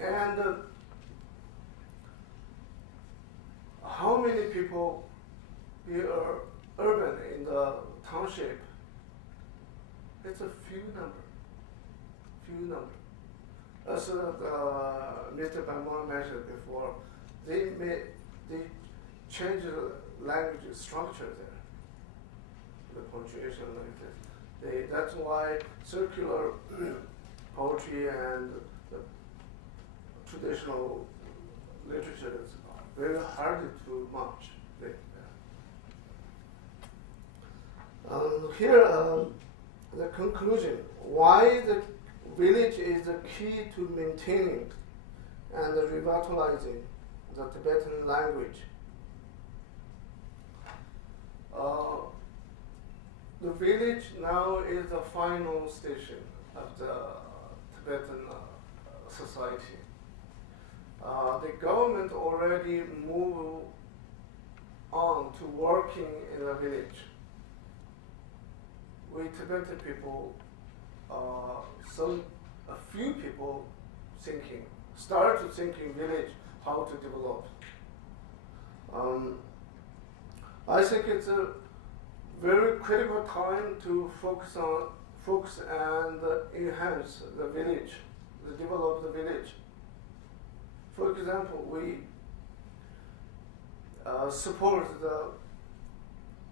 And how many people are urban in the township? It's a few number. As Mr. Bamon mentioned before, they change the language structure there, the punctuation like this. That's why circular poetry and the traditional literature is very hard to match. Here, the conclusion: why the village is the key to maintaining and revitalizing the Tibetan language. The village now is the final station of the Tibetan society. The government already moved on to working in the village. We Tibetan people, a few people started thinking village, how to develop. I think it's a very critical time to focus and enhance the village, develop the village. For example, we support the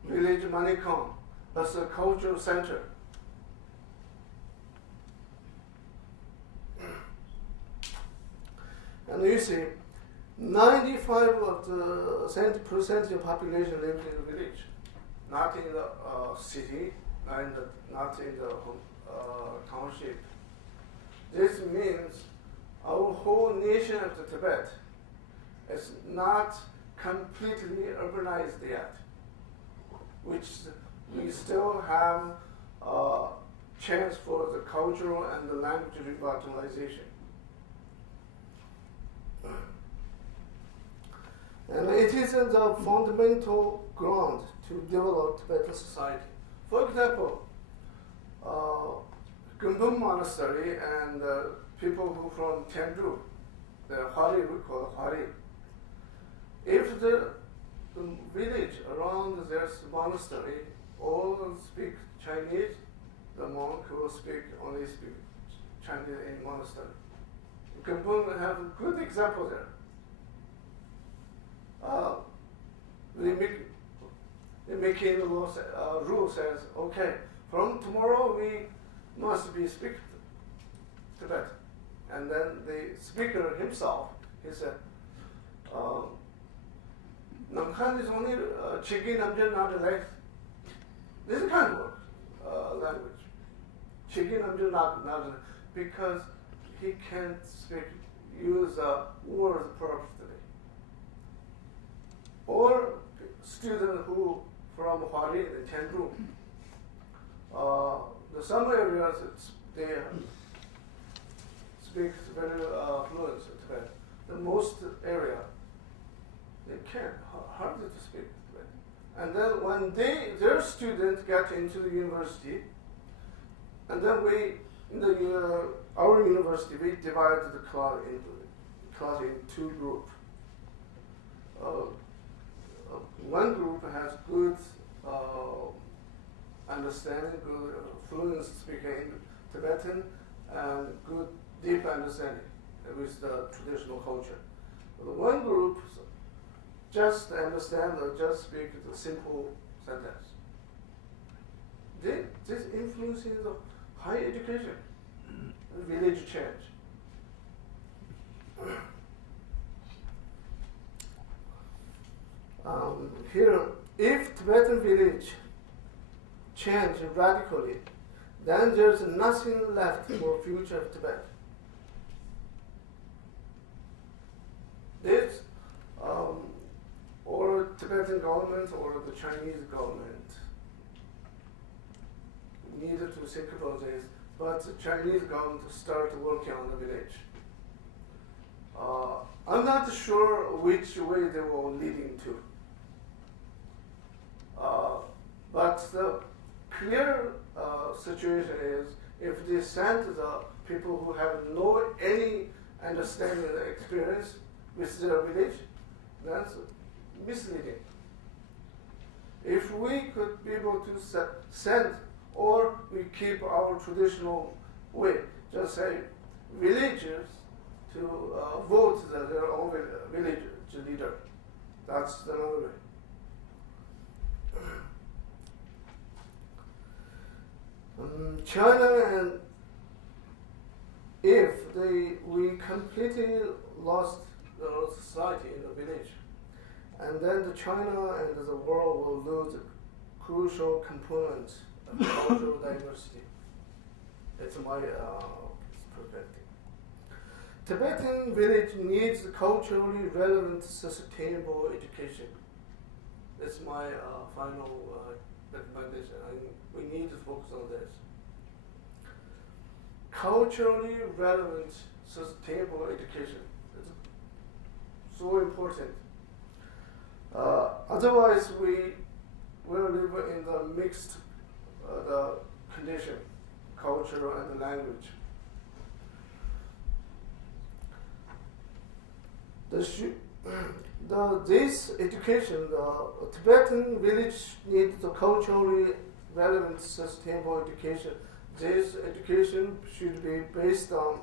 village Manikam as a cultural center. And you see, 95 of the 70% of the population lives in the village, not in the city, and not in the township. This means our whole nation of the Tibet is not completely urbanized yet, which we still have a chance for the cultural and the language revitalization. And it is the fundamental ground to develop Tibetan society. For example, Gumbum Monastery and people who from Tendu, the Hari, we call Hari. If the village around this monastery all speak Chinese, the monk will only speak Chinese in monastery. Gumbum have a good example there. The making rule says, okay, from tomorrow we must be speak Tibet. And then the speaker himself, he said, Namkhan is only Chigi Namjan not left. This is kind of language. Chigi Namjan not because he can't use words perfectly. Or students who from Hari and Tendu, some areas they speak very fluent Tibet. The most area they can't, hardly to speak Tibet. And then when their students get into the university, and then our university, we divided the class in two groups. One group has good understanding, good fluent speaking in Tibetan, and good deep understanding with the traditional culture. One group just understand or just speak the simple sentence. This influences the higher education, village change. Here, if Tibetan village change radically, then there's nothing left for future of Tibet. This, or Tibetan government or the Chinese government needed to think about this, but the Chinese government started working on the village. I'm not sure which way they were leading to. But the clear situation is if they send the people who have no any understanding the experience with their village, that's misleading. If we could be able to send, or we keep our traditional way, just say villagers to vote their own village leader, that's another way. China, and if we completely lost the society in the village, and then the China and the world will lose crucial components of cultural diversity. It's my perspective. Tibetan village needs culturally relevant, sustainable education. That's my final recommendation. We need to focus on this. Culturally relevant, sustainable education. It's so important. Otherwise, we will live in the mixed the condition, culture and language. This education, the Tibetan village needs the culturally relevant, sustainable education. This education should be based on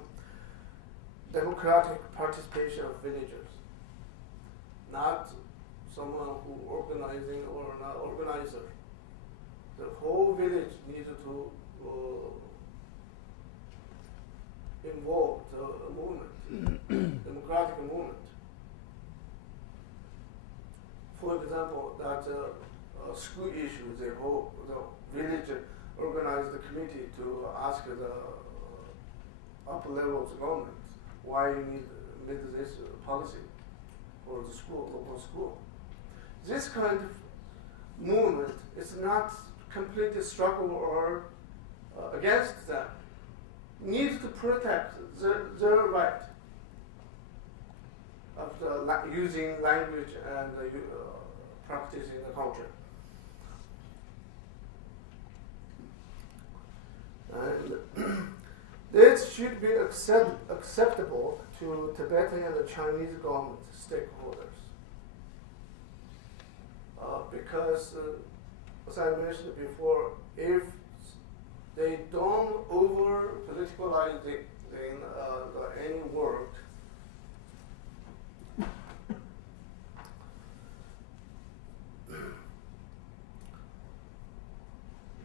democratic participation of villagers, not someone who organizing or not organizer. The whole village needs to involve the movement, democratic movement. For example, that school issue, the village organized the committee to ask the upper levels of government why you need this policy for the school, local school. This kind of movement is not completely struggle or against them. Needs to protect their right of using language and practicing the culture. And this should be acceptable to Tibetan and the Chinese government stakeholders. Because, as I mentioned before, if they don't over politicalize any work,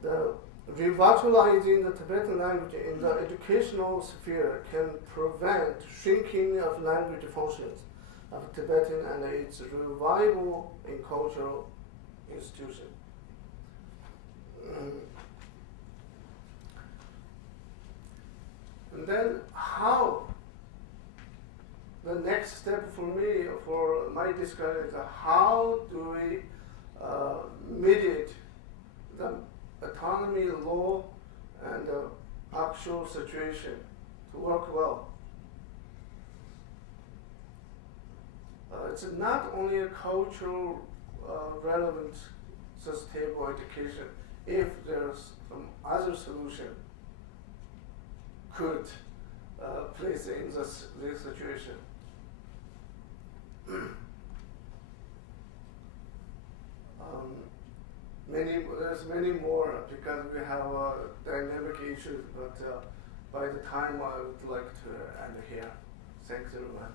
the revitalizing the Tibetan language in the educational sphere can prevent shrinking of language functions of Tibetan and its revival in cultural institution. And then how? The next step for me, for my discussion, is how do we mediate the autonomy law and the actual situation to work well. It's not only a cultural relevant sustainable education. If there's some other solution could place in this situation. There's many more because we have dynamic issues, but by the time I would like to end here. Thanks everyone.